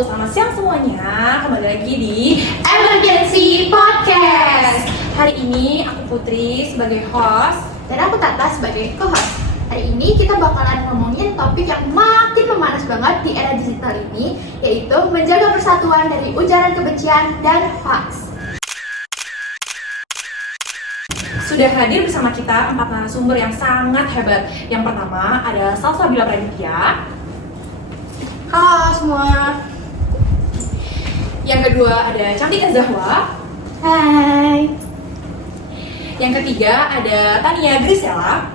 selamat siang semuanya. Kembali lagi di Emergency Podcast. Hari ini aku Putri sebagai host Dan aku Tata sebagai co-host. Hari ini kita bakalan ngomongin topik yang makin memanas banget di era digital ini, yaitu menjaga persatuan dari ujaran kebencian dan hoax. Sudah hadir bersama kita 4 narasumber yang sangat hebat. Yang pertama ada Salsabila Praditya. Halo semua. Yang kedua ada Cantika Zahwa. Hai. Yang ketiga ada Tania Grisela.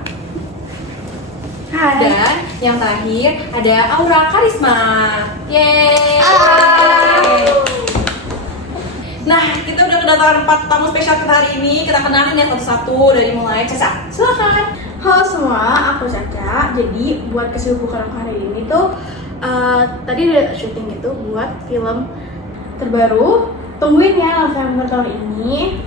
Hai. Dan yang terakhir ada Aura Karisma. Yeay. Nah, kita udah kedatangan 4 tamu spesial kita hari ini. Kita kenalin ya satu-satu dari mulai Caca. Silakan. Halo semua, aku Caca. Jadi buat kesibukan aku hari ini tuh tadi udah syuting gitu buat film terbaru. Tungguin ya November tahun ini.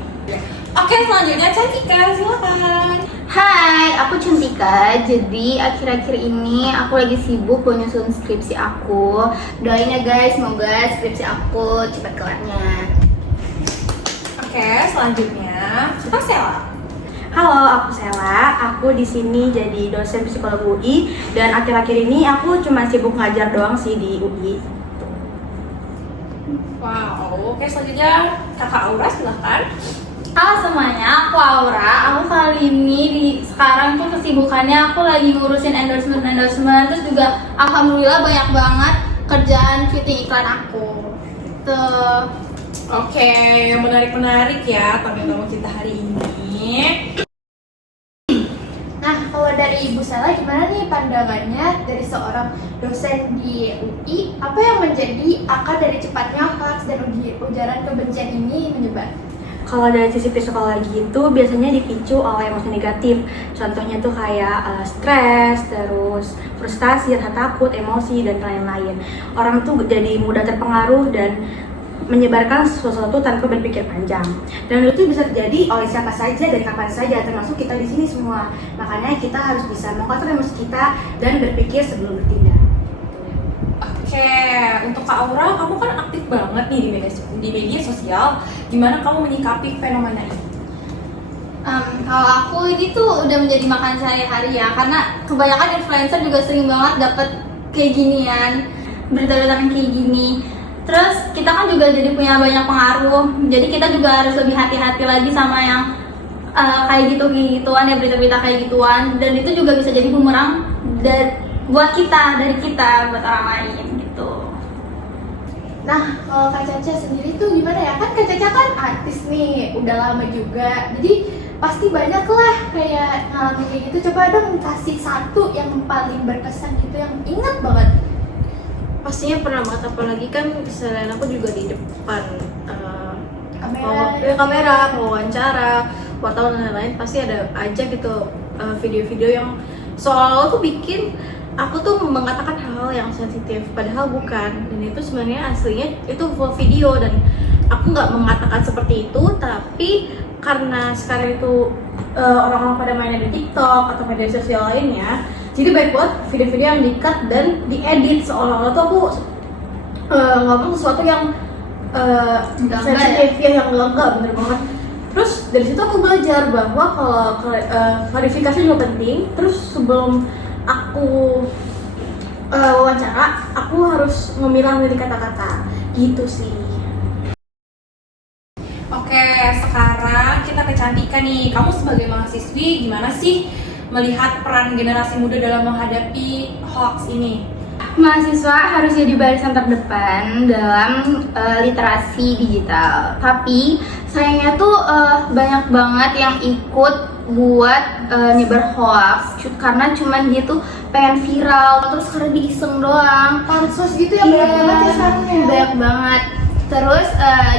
Oke, selanjutnya Cantika, silakan. Hai, aku Cantika. Jadi akhir-akhir ini aku lagi sibuk nyusun skripsi aku. Doain ya guys, semoga skripsi aku cepat kelarnya. Oke, selanjutnya kita Sela. Halo, aku Sela. Aku di sini jadi dosen psikologi UI dan akhir-akhir ini aku cuma sibuk ngajar doang sih di UI. Wow, oke selanjutnya Kakak Aura, silakan. Halo semuanya, aku Aura. Aku kali ini sekarang tuh kesibukannya aku lagi ngurusin endorsement, terus juga alhamdulillah banyak banget kerjaan fitting iklan aku. Tuh. Oke, yang menarik ya tamu-tamu kita hari ini. Nah, kalau dari Ibu Sela gimana nih pandangannya dari seorang dosen di UI? Apa yang menjadi akar dari cepatnya hoax dan ujaran kebencian ini menyebar? Kalau dari sisi psikologi itu biasanya dipicu oleh emosi negatif. Contohnya tuh kayak stres, terus frustasi, rasa takut, emosi, dan lain-lain. Orang tuh jadi mudah terpengaruh dan menyebarkan sesuatu tanpa berpikir panjang. Dan itu bisa terjadi oleh siapa saja dan kapan saja, termasuk kita di sini semua. Makanya kita harus bisa mengontrol emosi kita dan berpikir sebelum bertindak. Oke, untuk Kak Aura, kamu kan aktif banget nih di media sosial. Gimana kamu menyikapi fenomena ini? Kalau aku ini tuh udah menjadi makan sehari-hari ya, karena kebanyakan influencer juga sering banget dapet kayak ginian, berita-berita kayak gini. Terus kita kan juga jadi punya banyak pengaruh, jadi kita juga harus lebih hati-hati lagi sama yang kayak gituan ya, berita-berita kayak gituan. Dan itu juga bisa jadi bumerang buat kita, dari kita buat orang lain gitu. Nah, kalau Kak Caca sendiri tuh gimana ya? Kan Kak Caca kan artis nih, udah lama juga. Jadi pasti banyak lah kayak ngalamin kayak gitu. Coba dong kasih satu yang paling berkesan gitu, yang ingat banget. Pastinya pernah banget, apalagi kan selain aku juga di depan Kamera. wawancara, wartawan dan lain-lain, pasti ada aja gitu video-video yang seolah-olah tuh bikin aku tuh mengatakan hal-hal yang sensitif, padahal bukan. Dan itu sebenarnya aslinya itu full video dan aku nggak mengatakan seperti itu, tapi karena sekarang itu orang-orang pada mainnya di TikTok atau media sosial lainnya, jadi baik buat video-video yang di-cut dan diedit seolah-olah tuh aku ngomong sesuatu yang sensitif ya, yang enggak bener banget. Terus dari situ aku belajar bahwa kalau klarifikasi juga penting. Terus sebelum aku wawancara, aku harus memilah-milih kata-kata gitu sih. Oke, sekarang kita ke Cantika nih. Kamu sebagai mahasiswi gimana sih melihat peran generasi muda dalam menghadapi hoax ini? Mahasiswa harus jadi barisan terdepan dalam literasi digital. Tapi sayangnya tuh banyak banget yang ikut buat nyebar hoax karena cuman dia tuh pengen viral, terus karena diiseng doang. Pansos gitu ya, banyak banget ya sekarang ya. Banyak banget. Terus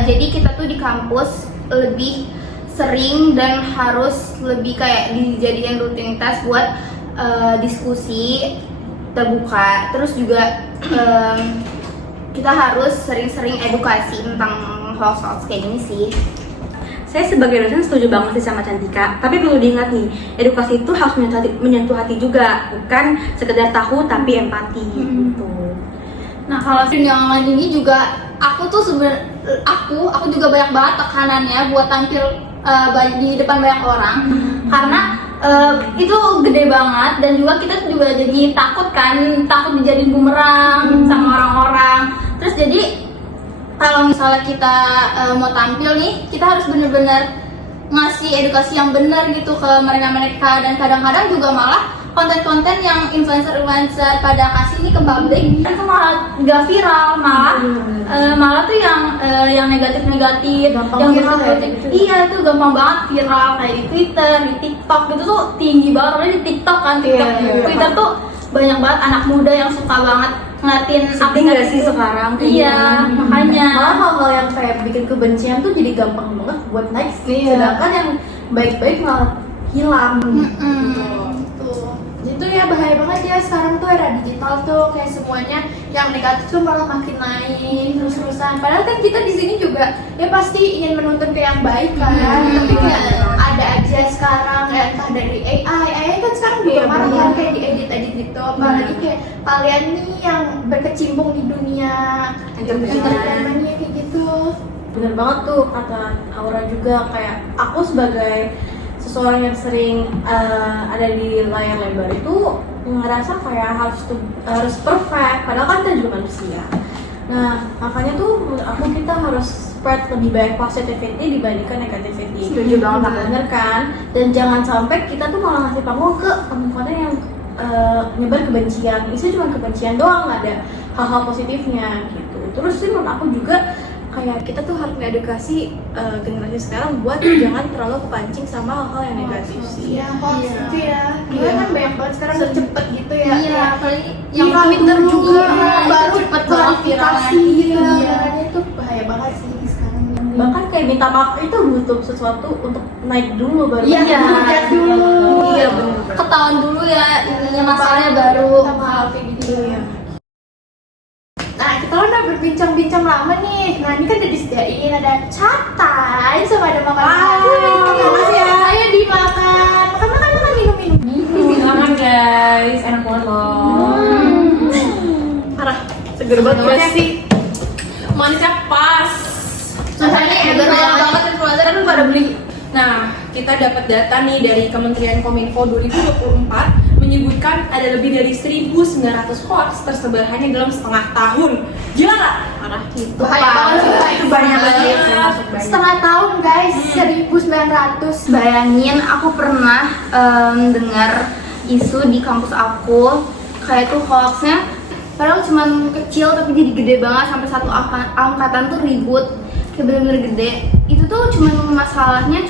jadi kita tuh di kampus lebih sering dan harus lebih kayak dijadikan rutinitas buat diskusi terbuka. Terus juga kita harus sering-sering edukasi tentang hoax-hoax kayak gini sih. Saya sebagai dosen setuju banget sih sama Cantika, tapi perlu diingat nih, edukasi itu harus menyentuh hati juga, bukan sekedar tahu tapi empati gitu. Nah kalau dunia online ini juga aku juga banyak banget tekanannya buat tampil di depan banyak orang karena itu gede banget dan juga kita juga jadi takut dijadiin bumerang sama orang-orang. Terus jadi kalau misalnya kita mau tampil nih, kita harus bener-bener ngasih edukasi yang benar gitu ke mereka dan kadang-kadang juga malah konten-konten yang influencer pada kasih ini ke publik itu malah nggak viral, malah tuh yang negatif-negatif, yang viral ya, gitu. Iya itu gampang banget viral kayak di Twitter, di TikTok gitu tuh tinggi banget. Apalagi di TikTok kan, Twitter tuh banyak banget anak muda yang suka banget ngeliatin Sedih nggak sih sekarang? Iya, makanya malah hal-hal yang kayak bikin kebencian tuh jadi gampang banget buat naik sih. Sedangkan yang baik-baik malah hilang. Itu ya bahaya banget ya, sekarang tuh era digital tuh kayak semuanya yang negatif tuh malah makin naik terus-terusan. Padahal kan kita di sini juga ya pasti ingin menuntun ke yang baik kan, tapi kayak ada aja sekarang ya, entah dari AI kan sekarang juga marah kan kayak diedit gitu. Apalagi kayak kalian nih yang berkecimpung di dunia entertainment-nya kayak gitu. Bener banget tuh kata Aura juga, kayak aku sebagai seseorang yang sering ada di layar lebar itu ngerasa kayak harus perfect, padahal kan kita juga manusia. Nah makanya tuh menurut aku kita harus spread lebih banyak positivity dibandingkan negativity. Setuju banget. Bener kan? Dan jangan sampai kita tuh malah ngasih panggung ke konten yang nyebar kebencian. Itu cuma kebencian doang, nggak ada hal-hal positifnya gitu. Terus sih menurut aku juga kayak kita tuh harus mengedukasi generasi sekarang buat jangan terlalu kepancing sama hal-hal yang negatif sih. Iya, hoax gitu ya. Karena kan banyak banget sekarang cepet gitu ya. iya apalagi Yang Twitter juga baru cepet banget klarifikasi viralnya. gitu. Iya. Makanya itu bahaya banget sih sekarang. Bahkan kayak minta maaf itu butuh sesuatu untuk naik dulu baru. Iya, lihat dulu. Iya benar. Ketahuan dulu ya ininya masalahnya baru sama hal kayak gitu. Iya. Nah, kita udah berbincang-bincang lama nih. Nah, ini kan udah disediain ada catai sama ada makanan. Makasih ya. Ayo dimakan. Makan, minum. Aman guys, enak banget loh. Parah, seger banget Manisnya guys. sih, manisnya pas. Rasanya Enak. banyak banget influencer kan pada beli. Nah, kita dapat data nih dari Kementerian Kominfo 2024 menyebutkan ada lebih dari 1.900 hoax tersebar hanya dalam setengah tahun. Gila nggak? Parah. Bahaya banget sih. Itu banyak banget. Setengah tahun guys, 1.900. Bayangin aku pernah dengar isu di kampus aku kayak tuh hoaxnya padahal cuma kecil tapi jadi gede banget sampai satu angkatan tuh ribut kayak bener-bener gede. Itu tuh cuma masalahnya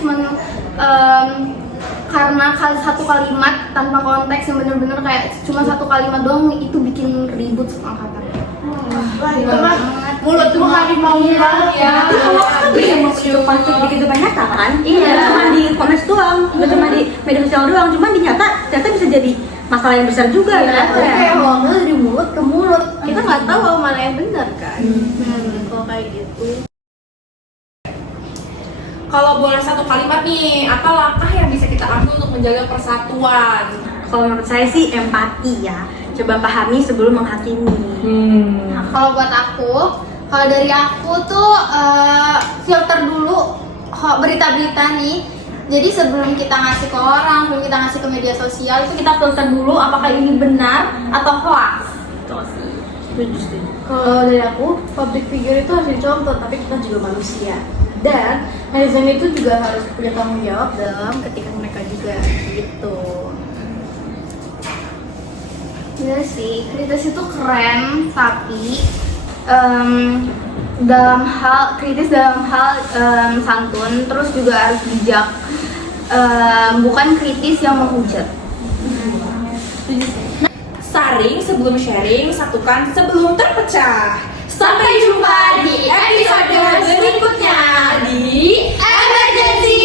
karena satu kalimat tanpa konteks yang bener-bener kayak cuma satu kalimat doang itu bikin ribut satu angkatan. Wah, itu mah mulut tuh harimau banget ya. Tapi hoax kan bisa memicu konflik di kehidupan nyata kan? Iya. Cuma di komens doang, bukan cuma di media sosial doang, cuma di ternyata bisa jadi masalah yang besar juga Iya, kan? iya. Kayak hoaxnya dari mulut ke mulut, kita nggak tahu mana yang benar kan? Kalau kayak gitu. Kalau boleh satu kalimat nih, apa langkah yang bisa kita ambil untuk menjaga persatuan? Kalau menurut saya sih empati ya, coba pahami sebelum menghakimi. Nah, kalau buat kalau dari aku tuh filter dulu berita-berita nih. Jadi sebelum kita ngasih ke orang, sebelum kita ngasih ke media sosial itu kita filter dulu apakah ini benar atau hoax. Gitu sih. Setuju. Kalau dari aku, public figure itu harus dicontoh, tapi kita juga manusia. Dan netizen itu juga harus punya tanggung jawab dalam ketika mereka juga gitu. Iya sih, kritis itu keren, tapi dalam hal santun, terus juga harus bijak, bukan kritis yang menghujat. Saring sebelum sharing, satukan sebelum terpecah. Sampai jumpa di episode berikutnya di Emergency